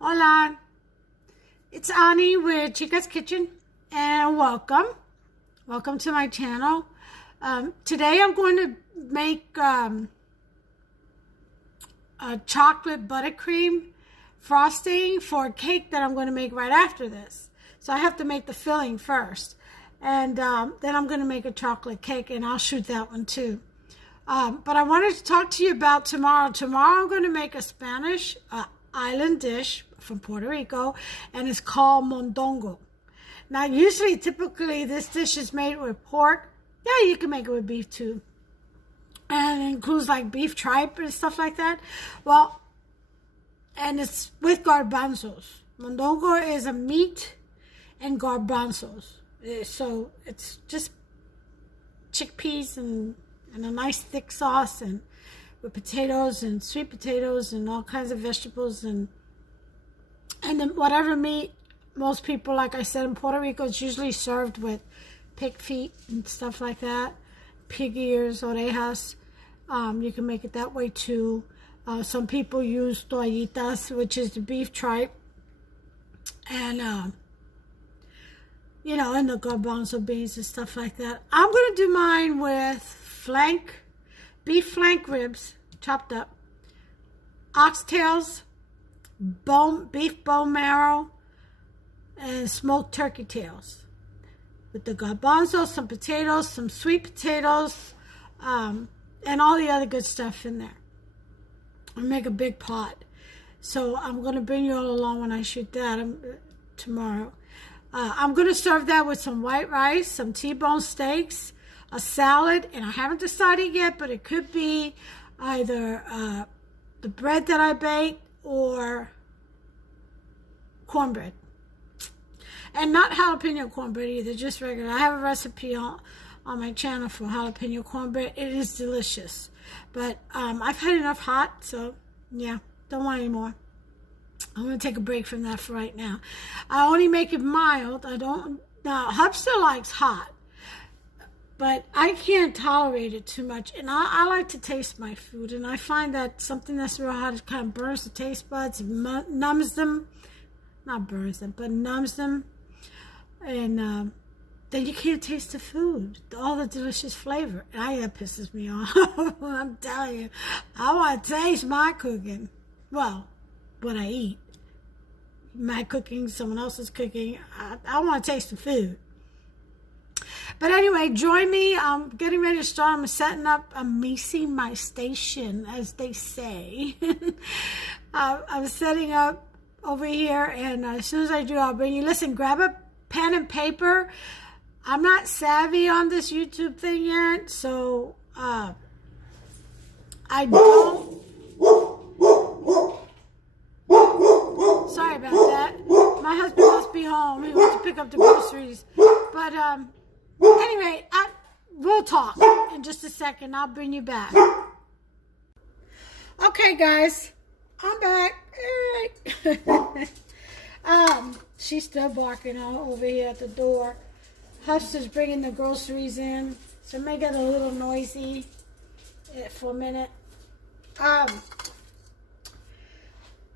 Hola, it's Ani with Chica's Kitchen, and welcome to my channel. Today I'm going to make a chocolate buttercream frosting for a cake that I'm going to make right after this. So I have to make the filling first, and then I'm going to make a chocolate cake, and I'll shoot that one too. But I wanted to talk to you about tomorrow. Tomorrow I'm going to make a Spanish island dish from Puerto Rico, and it's called mondongo. Now, typically, this dish is made with pork. Yeah, you can make it with beef too. And it includes like beef tripe and stuff like that. Well, and it's with garbanzos. Mondongo is a meat and garbanzos. So it's just chickpeas and a nice thick sauce, and with potatoes and sweet potatoes and all kinds of vegetables, and then whatever meat. Most people, like I said, in Puerto Rico, it's usually served with pig feet and stuff like that, pig ears, orejas. You can make it that way too. Some people use toallitas, which is the beef tripe, and and the garbanzo beans and stuff like that. I'm gonna do mine with beef flank ribs, chopped up, oxtails, beef bone marrow, and smoked turkey tails. With the garbanzo, some potatoes, some sweet potatoes, and all the other good stuff in there. I'll make a big pot. So I'm going to bring you all along when I shoot that tomorrow. I'm going to serve that with some white rice, some T-bone steaks, a salad, and I haven't decided yet, but it could be either the bread that I baked or cornbread. And not jalapeno cornbread either, just regular. I have a recipe on my channel for jalapeno cornbread. It is delicious. But I've had enough hot, so yeah, don't want any more. I'm going to take a break from that for right now. I only make it mild. Now, Hub still likes hot, but I can't tolerate it too much. And I like to taste my food, and I find that something that's real hot, it kind of burns the taste buds, numbs them. Not burns them, but numbs them. And then you can't taste the food, all the delicious flavor. And that pisses me off. I'm telling you, I want to taste my cooking. Well, what I eat. My cooking, someone else's cooking. I want to taste the food. But anyway, join me. I'm getting ready to start. I'm setting up. I'm macing my station, as they say. I'm setting up over here, and as soon as I do, I'll bring you. Listen, grab a pen and paper. I'm not savvy on this YouTube thing yet, so I don't. Sorry about that. My husband must be home. He went to pick up the groceries. But anyway, we'll talk in just a second. I'll bring you back. Okay, guys, I'm back. She's still barking over here at the door. Huster's bringing the groceries in, so it may get a little noisy for a minute.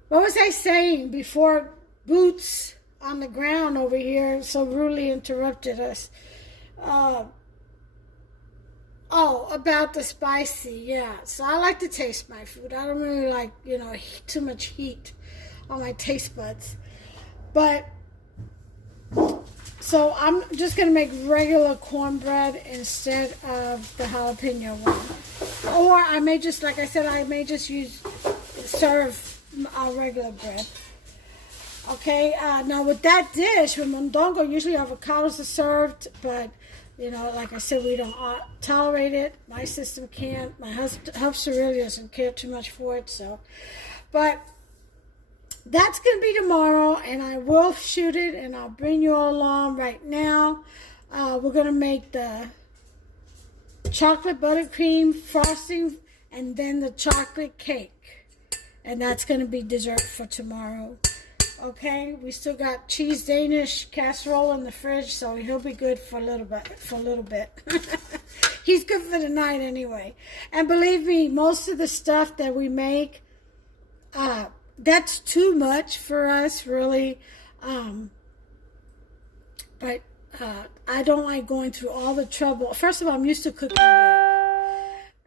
What was I saying before Boots on the ground over here so rudely interrupted us? About the spicy, yeah. So I like to taste my food. I don't really like, too much heat on my taste buds. But, so I'm just going to make regular cornbread instead of the jalapeno one. Or I may just, like I said, serve our regular bread. Okay, now with that dish, with mondongo, usually avocados are served, but like I said, we don't tolerate it. My system can't. My husband really doesn't care too much for it. So, but that's going to be tomorrow, and I will shoot it, and I'll bring you all along right now. We're going to make the chocolate buttercream frosting, and then the chocolate cake, and that's going to be dessert for tomorrow. Okay, we still got cheese Danish casserole in the fridge, so he'll be good for a little bit. He's good for the night anyway. And believe me, most of the stuff that we make, that's too much for us, really. But I don't like going through all the trouble. First of all, I'm used to cooking big,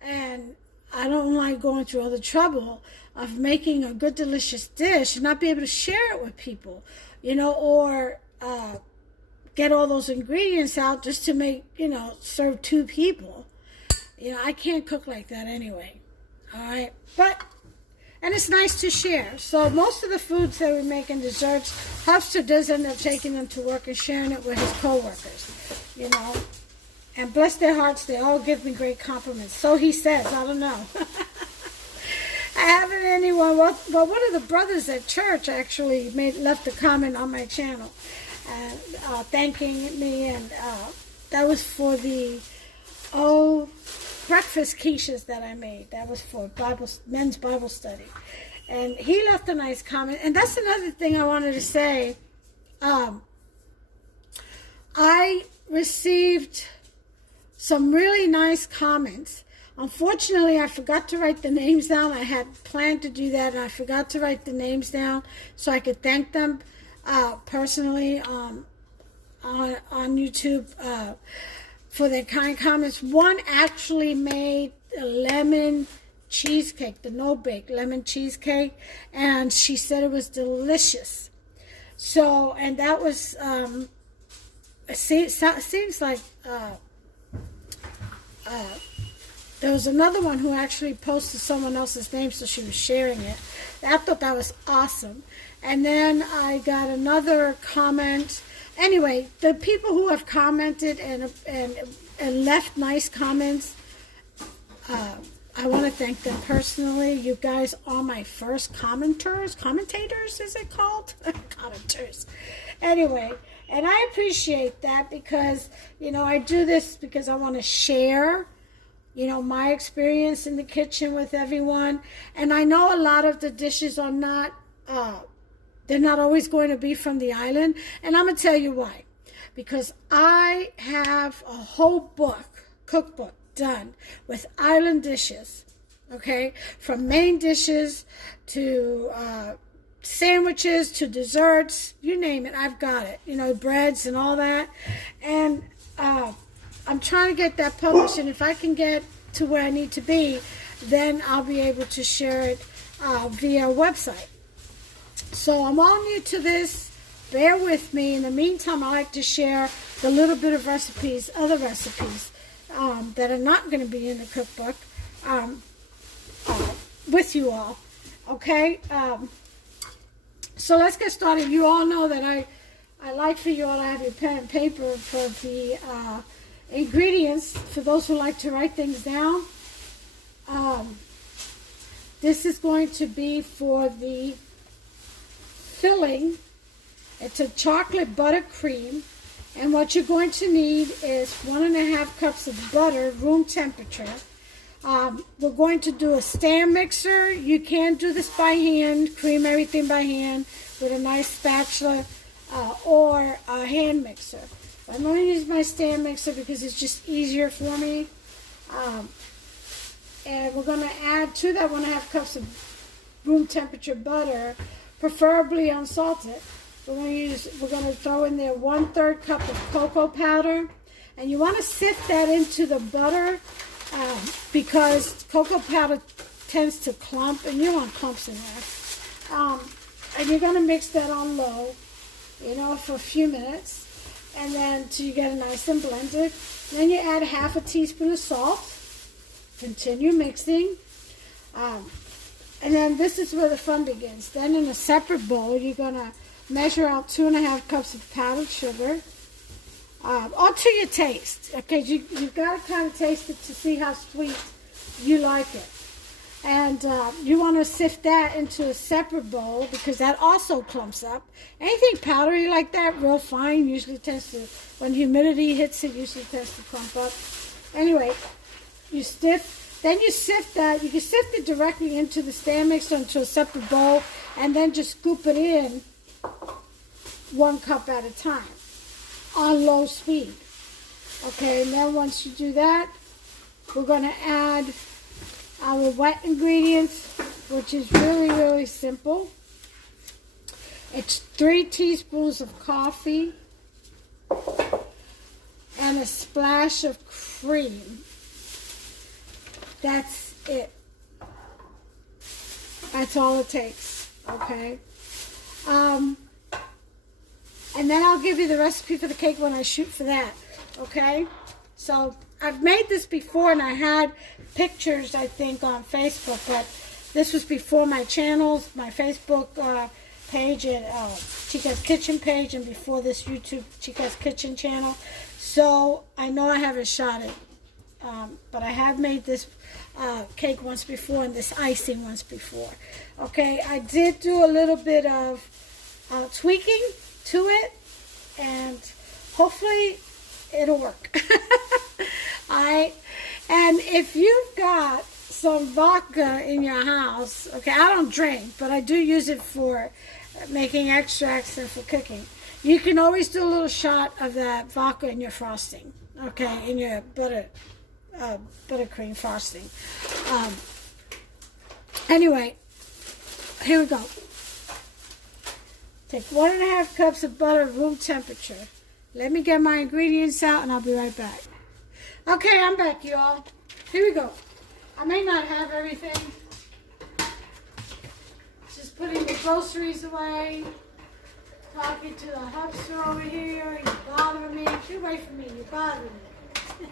and I don't like going through all the trouble of making a good, delicious dish and not be able to share it with people, or get all those ingredients out just to make, serve 2 people. I can't cook like that anyway. All right. And it's nice to share. So most of the foods that we make in desserts, Hubster does end up taking them to work and sharing it with his coworkers, And bless their hearts, they all give me great compliments. So he says, I don't know. I haven't anyone, well, one of the brothers at church actually left a comment on my channel, and thanking me, and that was for the breakfast quiches that I made. That was for men's Bible study, and he left a nice comment. And that's another thing I wanted to say. I received some really nice comments. Unfortunately, I forgot to write the names down. I had planned to do that, and I forgot to write the names down so I could thank them personally on YouTube for their kind comments. One actually made a lemon cheesecake, the no-bake lemon cheesecake, and she said it was delicious. So, and that was, it seems like, there was another one who actually posted someone else's name, so she was sharing it. I thought that was awesome. And then I got another comment. Anyway, the people who have commented and left nice comments, I want to thank them personally. You guys are my first commentators, is it called? Commenters. Anyway, and I appreciate that because, I do this because I want to share my experience in the kitchen with everyone. And I know a lot of the dishes are not, they're not always going to be from the island. And I'm going to tell you why. Because I have a whole cookbook done with island dishes, okay? From main dishes to sandwiches to desserts, you name it, I've got it. Breads and all that. And I'm trying to get that published, and if I can get to where I need to be, then I'll be able to share it via website. So I'm all new to this. Bear with me. In the meantime, I like to share the little bit of recipes, other recipes that are not going to be in the cookbook with you all. Okay? So let's get started. You all know that I like for you all to have your pen and paper for the ingredients, for those who like to write things down. This is going to be for the filling. It's a chocolate buttercream, and what you're going to need is 1.5 cups of butter, room temperature. We're going to do a stand mixer. You can do this by hand, cream everything by hand with a nice spatula or a hand mixer. I'm going to use my stand mixer because it's just easier for me. And we're going to add to that 1.5 cups of room temperature butter, preferably unsalted. We're going to throw in there 1/3 cup of cocoa powder, and you want to sift that into the butter because cocoa powder tends to clump, and you don't want clumps in there. And you're going to mix that on low, for a few minutes. And then until you get it nice and blended. Then you add 1/2 teaspoon of salt. Continue mixing. And then this is where the fun begins. Then in a separate bowl, you're going to measure out 2.5 cups of powdered sugar. All to your taste. Okay, you've got to kind of taste it to see how sweet you like it. And you want to sift that into a separate bowl because that also clumps up. Anything powdery like that, real fine, usually tends to, when humidity hits it, usually tends to clump up. Anyway, then you sift that. You can sift it directly into the stand mixer into a separate bowl and then just scoop it in 1 cup at a time on low speed. Okay, and then once you do that, we're going to add our wet ingredients. which is really, really simple. It's 3 teaspoons of coffee and a splash of cream. That's it. That's all it takes, okay? And then I'll give you the recipe for the cake when I shoot for that, okay? So I've made this before, and I had pictures, I think, on Facebook, but this was before my channels, my Facebook page and Chica's Kitchen page, and before this YouTube Chica's Kitchen channel. So I know I haven't shot it, but I have made this cake once before and this icing once before. Okay, I did do a little bit of tweaking to it, and hopefully it'll work. And if you've got some vodka in your house, okay, I don't drink, but I do use it for making extracts and for cooking. You can always do a little shot of that vodka in your frosting, okay, in your buttercream frosting. Anyway, here we go. Take 1.5 cups of butter at room temperature. Let me get my ingredients out and I'll be right back. Okay, I'm back, y'all. Here we go. I may not have everything. Just putting the groceries away. Talking to the hubster over here. He's bothering me. Get away from me. You're bothering me.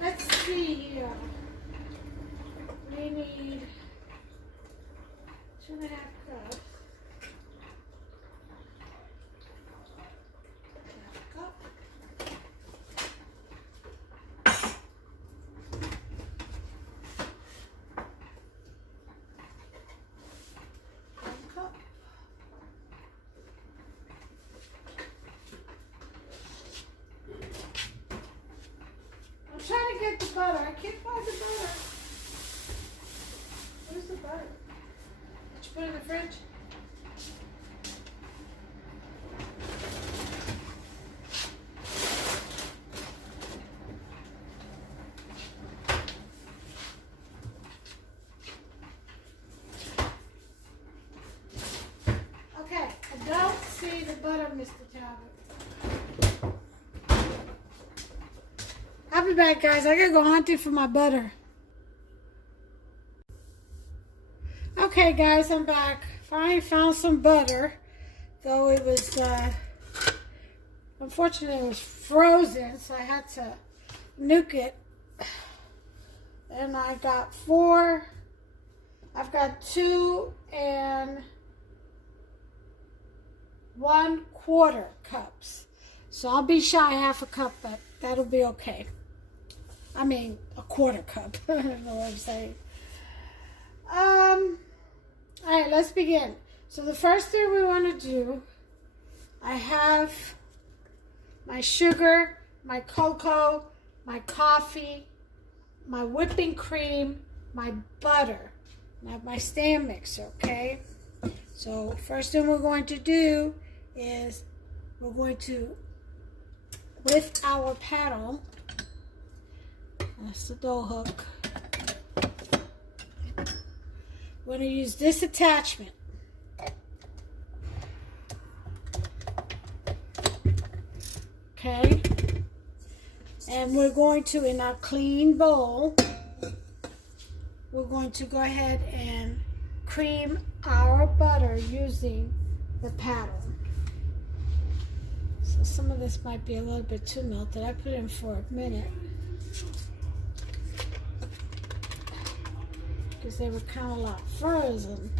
Let's see here. We need 2.5 cups. Trying to get the butter. I can't find the butter. Where's the butter? Did you put it in the fridge? Okay, I don't see the butter, Mr. Talbot. I'll be back, guys. I gotta go hunting for my butter. Okay, guys, I'm back. Finally found some butter. Though it was, unfortunately, it was frozen, so I had to nuke it. And I got 4. I've got 2 and 1/4 cups. So I'll be shy 1/2 cup, but that'll be okay. I mean, 1/4 cup. I don't know what I'm saying. Alright, let's begin. So the first thing we want to do, I have my sugar, my cocoa, my coffee, my whipping cream, my butter. And I have my stand mixer, okay? So first thing we're going to do is we're going to, with our paddle, that's the dough hook, we're going to use this attachment. Okay? And we're going to, in our clean bowl, we're going to go ahead and cream our butter using the paddle. So some of this might be a little bit too melted. I put it in for a minute because they were kind of like frozen.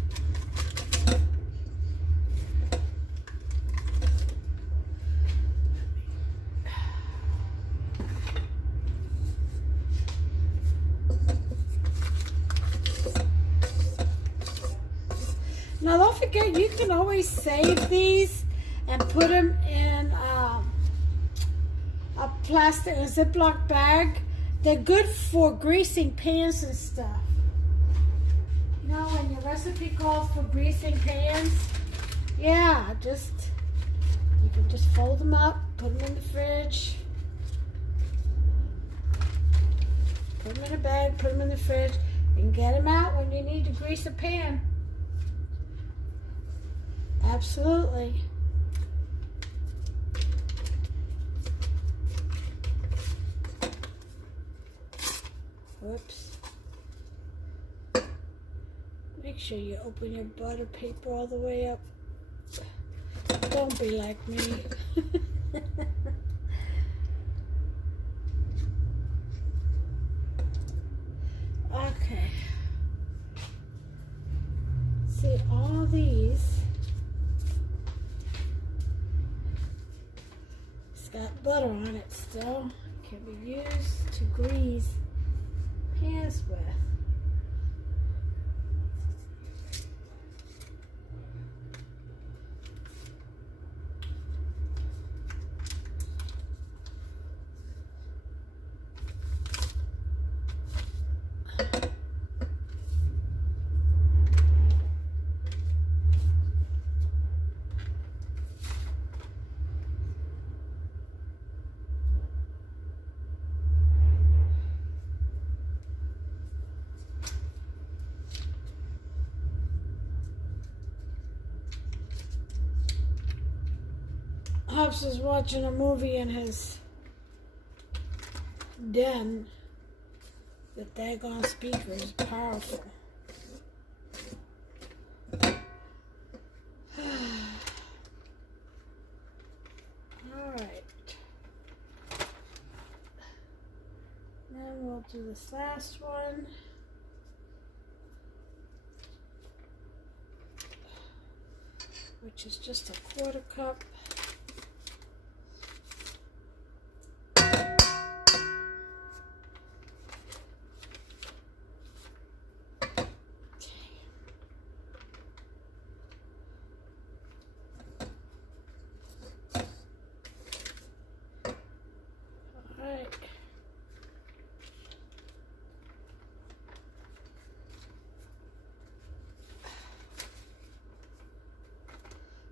Now don't forget, you can always save these and put them in a plastic, a Ziploc bag. They're good for greasing pans and stuff. You know, when your recipe calls for greasing pans, yeah, you can just fold them up, put them in the fridge. Put them in a bag, put them in the fridge, and get them out when you need to grease a pan. Absolutely. Whoops. Make sure you open your butter paper all the way up. Don't be like me. Okay. See, all these, it's got butter on it still. Can be used to grease pans with. Hobbs is watching a movie in his den. The daggone speaker is powerful. Alright. Then we'll do this last one. Which is just a 1/4 cup.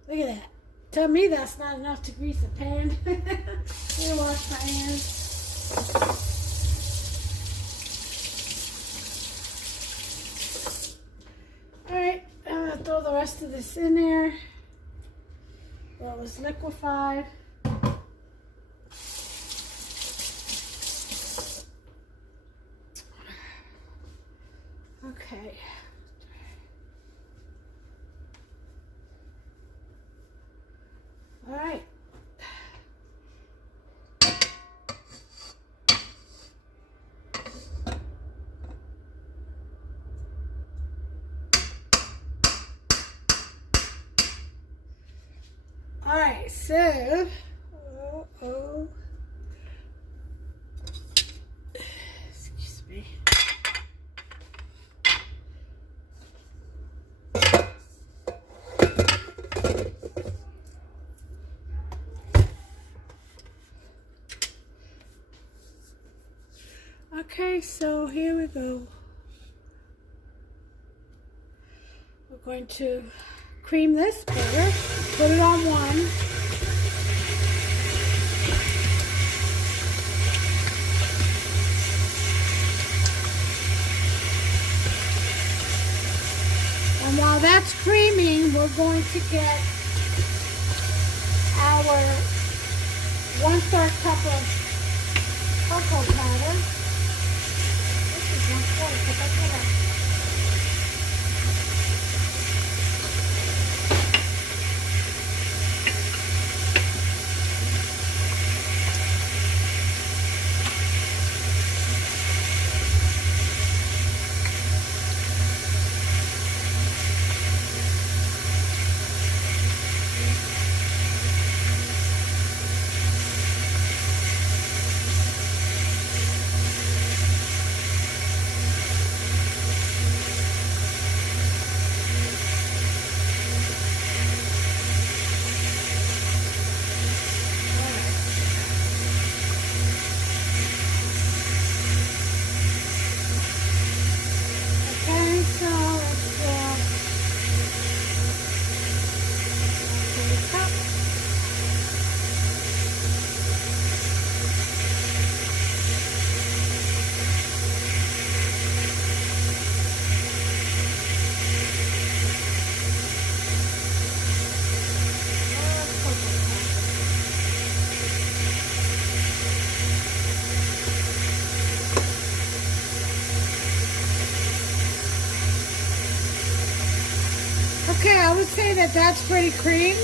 Look at that. Tell me that's not enough to grease a pan. Let me wash my hands. Alright, I'm going to throw the rest of this in there. Well, it was liquefied. Okay. All right. All right, so, excuse me. Okay, so here we go. We're going to cream this butter, put it on one. And while that's creaming, we're going to get our 1/3 cup of cocoa powder. Okay, I would say that that's pretty creamed.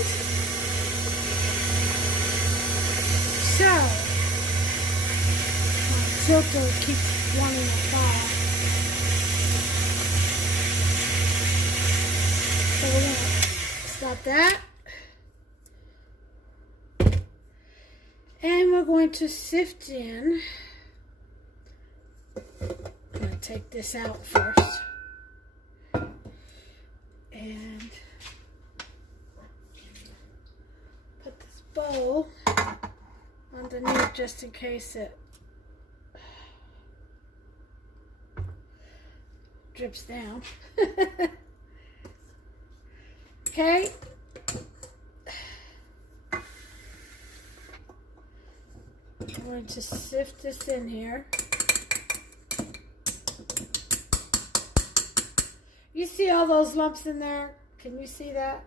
So, my filter keeps wanting to fall. So we're going to stop that. And we're going to sift in. I'm going to take this out first. And put this bowl underneath just in case it drips down. Okay. I'm going to sift this in here. You see all those lumps in there? Can you see that?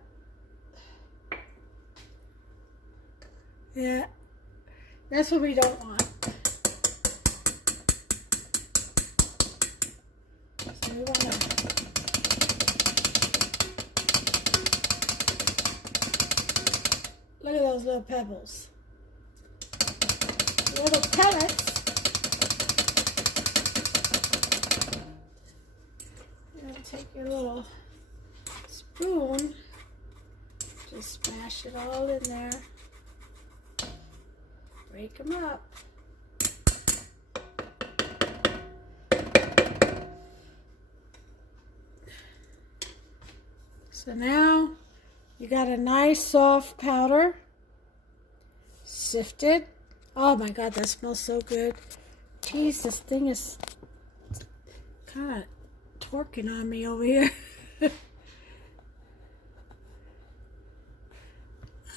Yeah. That's what we don't want. So we want to look at those little pebbles. Little pellets. Take your little spoon, just smash it all in there, break them up. So now you got a nice soft powder, sifted. Oh my God, that smells so good. Geez, this thing is kind of torquing on me over here.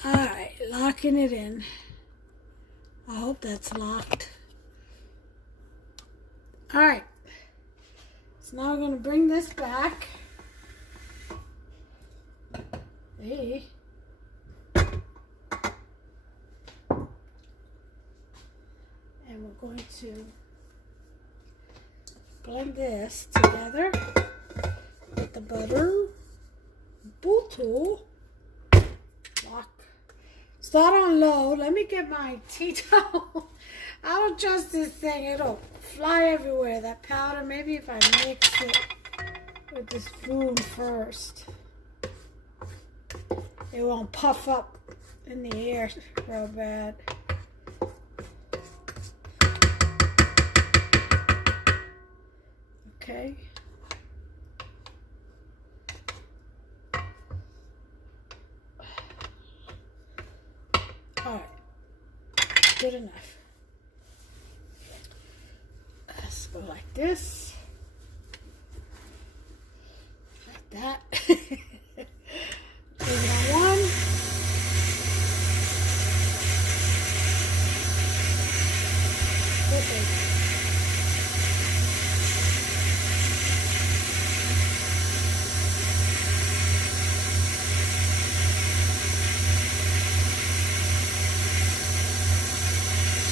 Alright, locking it in. I hope that's locked. Alright, so now we're going to bring this back. Hey. And we're going to blend this together with the butter. Lock. Start on low. Let me get my tea towel. I'll adjust this thing. It'll fly everywhere. That powder, maybe if I mix it with this spoon first, it won't puff up in the air real bad. Okay. All right. Good enough. Let's go like this. Like that. Bring it on one. Okay.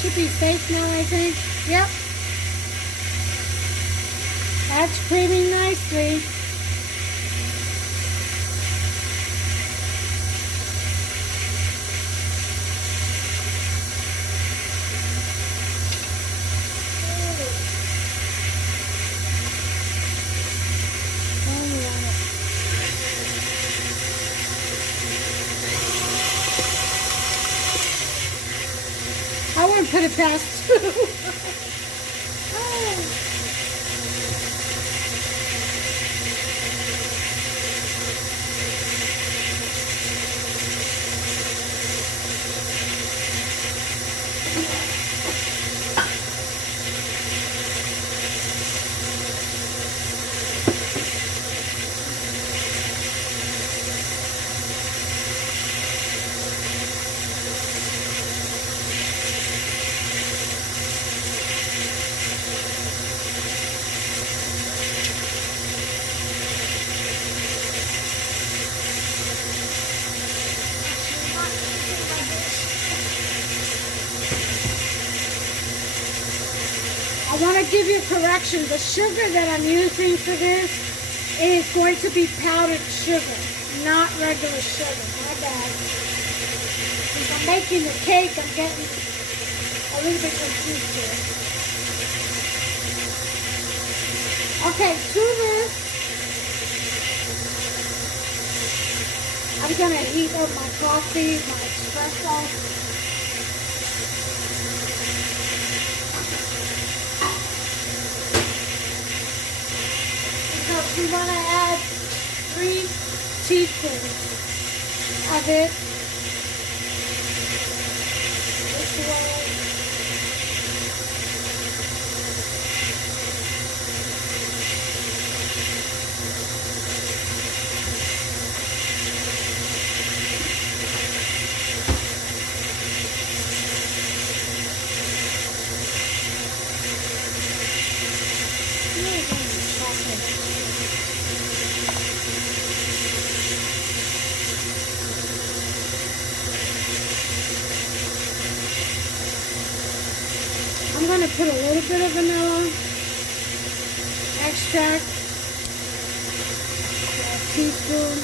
Should be safe now, I think. Yep. That's creaming nicely. I wouldn't put it past two. I want to give you a correction. The sugar that I'm using for this It is going to be powdered sugar, not regular sugar. My bad. Since I'm making the cake, I'm getting a little bit confused here. Okay, to this, I'm going to heat up my coffee, my espresso. We want to add 3 teaspoons of it this way. I'm going to put a little bit of vanilla extract, a teaspoon.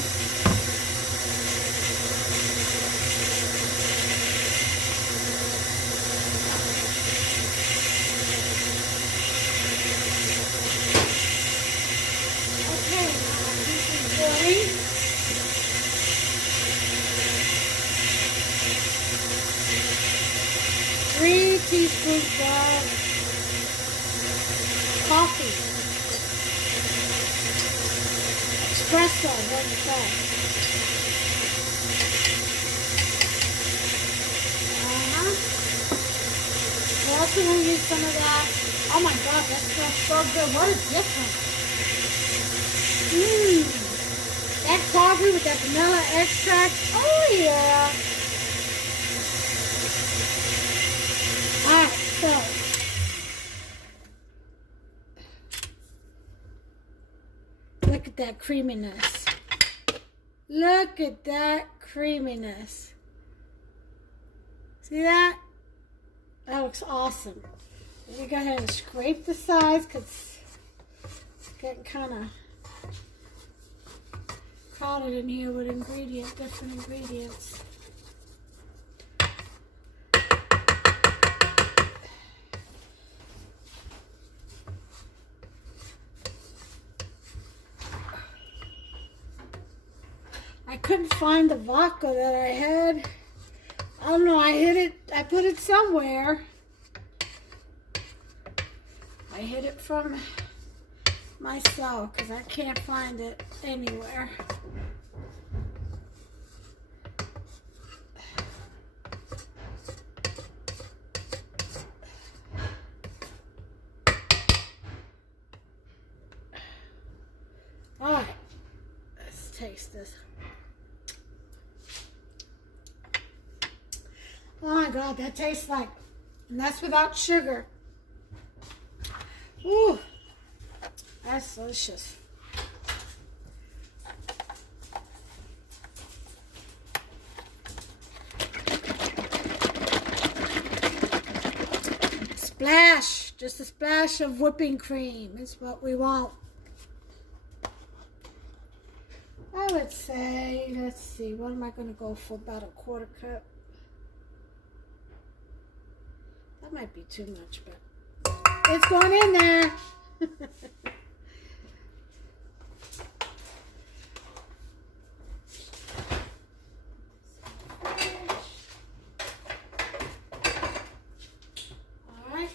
Okay, now this is boiling. Three teaspoons of coffee. Espresso, what is that? We're also going to use some of that. Oh my god, that smells so good. What is different? That coffee with that vanilla extract. Oh yeah. Alright, so look at that creaminess. Look at that creaminess. See that? That looks awesome. Let me go ahead and scrape the sides because it's getting kind of crowded in here with different ingredients. I couldn't find the vodka that I had. I don't know, I put it somewhere. I hid it from myself because I can't find it anywhere. All right, let's taste this. Oh my god, that tastes like, and that's without sugar. Ooh, that's delicious. Splash, just a splash of whipping cream is what we want. I would say, let's see, what am I going to go for? About a 1/4 cup. That might be too much, but it's going in there. All right.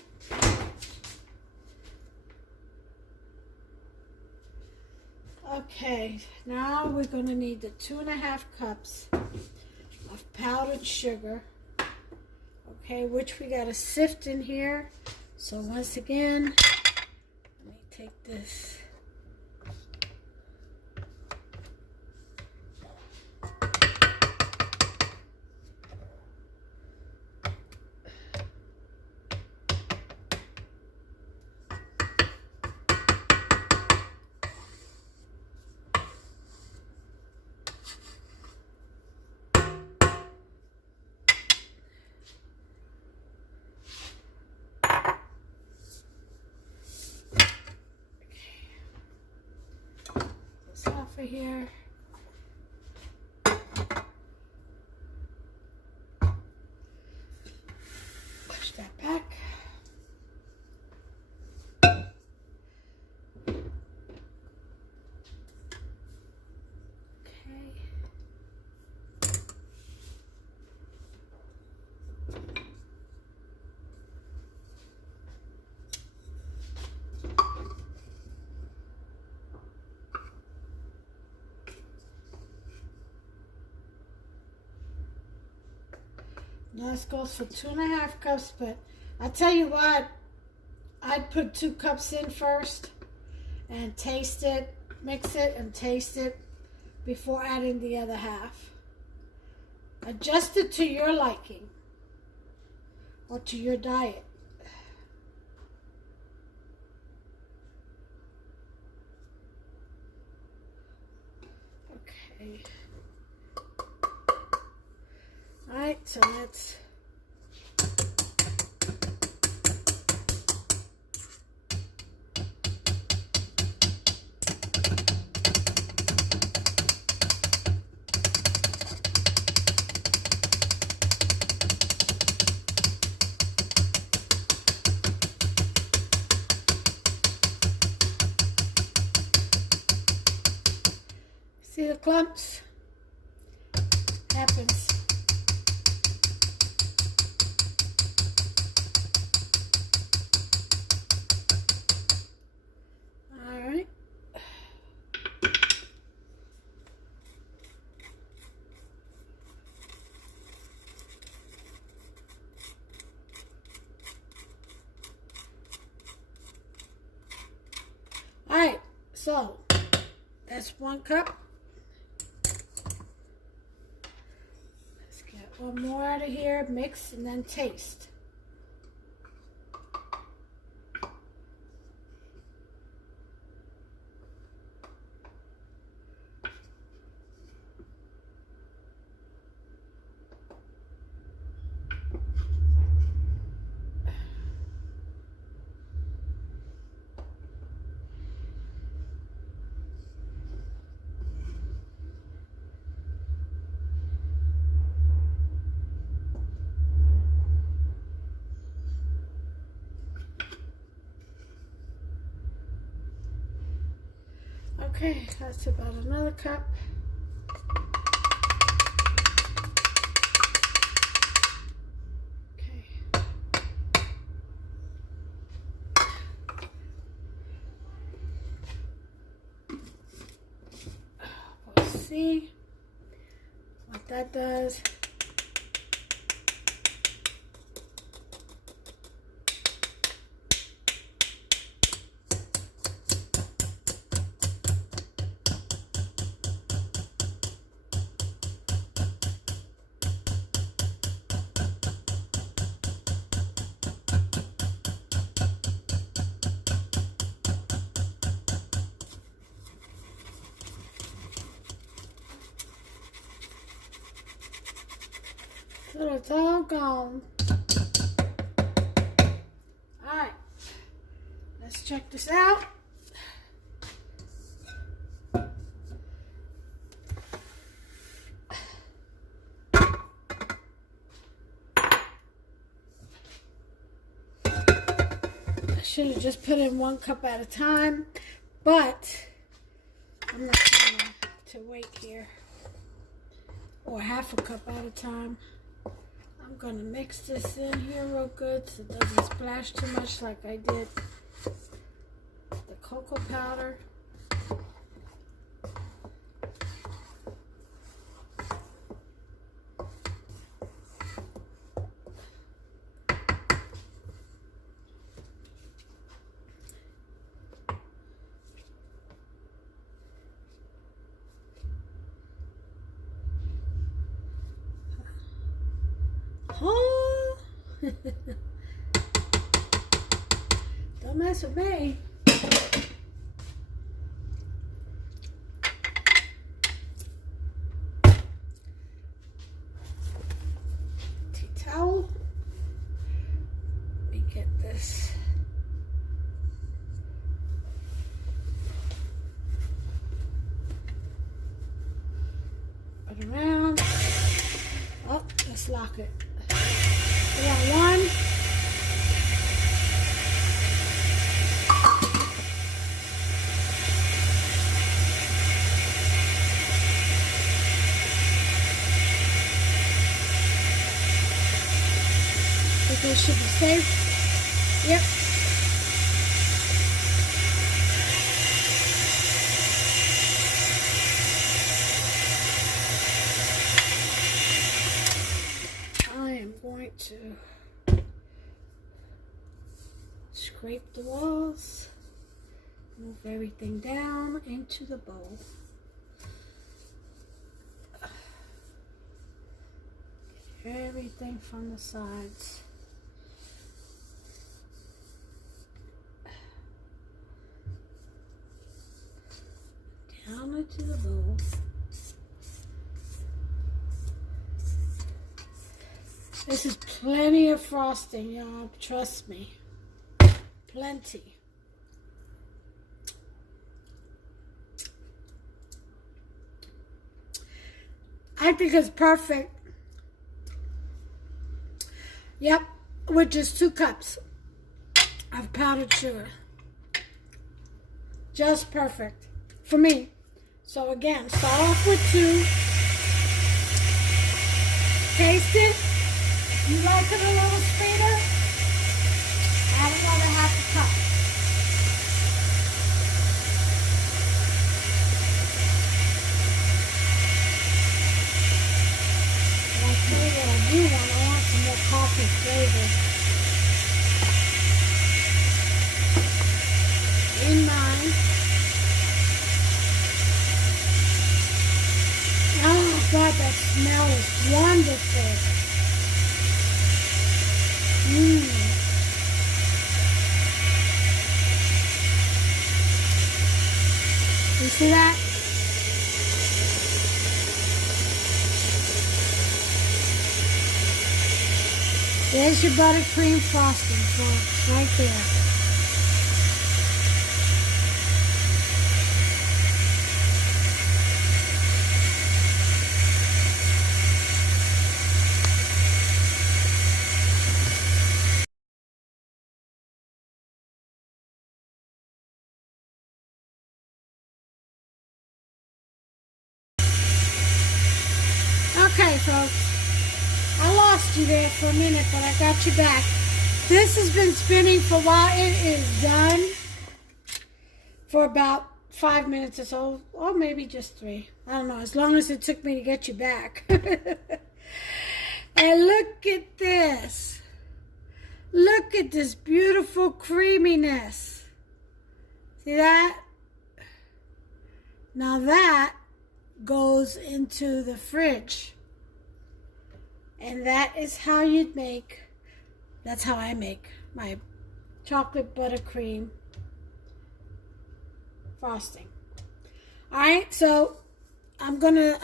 Okay, now we're going to need the 2½ cups of powdered sugar. Okay, which we got to sift in here. So once again, let me take this. off of here. Push that back. Now this goes for 2.5 cups, but I tell you what, I'd put 2 cups in first and taste it, mix it and taste it before adding the other half. Adjust it to your liking or to your diet. Okay. Alright, so let's see the clumps? Happens. Alright, so that's 1 cup. Let's get one more out of here, mix, and then taste. Okay, that's about another cup. Okay. We'll see what that does. So it's all gone. Alright, let's check this out. I should have just put in 1 cup at a time, but I'm not going to wait here. Or half a cup at a time. I'm going to mix this in here real good so it doesn't splash too much like I did the cocoa powder. Oh. Don't mess with me. Tea towel. Let me get this. it around. Oh, let's lock it. We got one. This should be safe. Yep. I am going to scrape the walls, move everything down into the bowl. Get everything from the sides. Down into the bowl. This is plenty of frosting, y'all. Trust me. Plenty. I think it's perfect. Yep, with just 2 cups of powdered sugar. Just perfect for me. So again, start off with 2. Taste it. If you like it a little sweeter, add another half a cup. And I'll tell you what I do want. I want some more coffee flavor in mine. Oh God, that smell is wonderful. You see that? There's your buttercream frosting, folks, right there. Okay, folks, I lost you there for a minute, but I got you back. This has been spinning for a while. It is done for about 5 minutes or so, or maybe just 3. I don't know, as long as it took me to get you back. And look at this. Look at this beautiful creaminess. See that? Now that goes into the fridge. And that is how you'd make, that's how I make my chocolate buttercream frosting. Alright, so I'm going to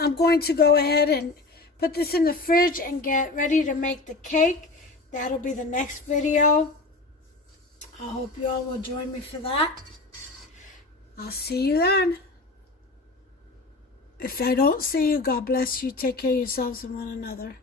go ahead and put this in the fridge and get ready to make the cake. That'll be the next video. I hope you all will join me for that. I'll see you then. If I don't see you, God bless you. Take care of yourselves and one another.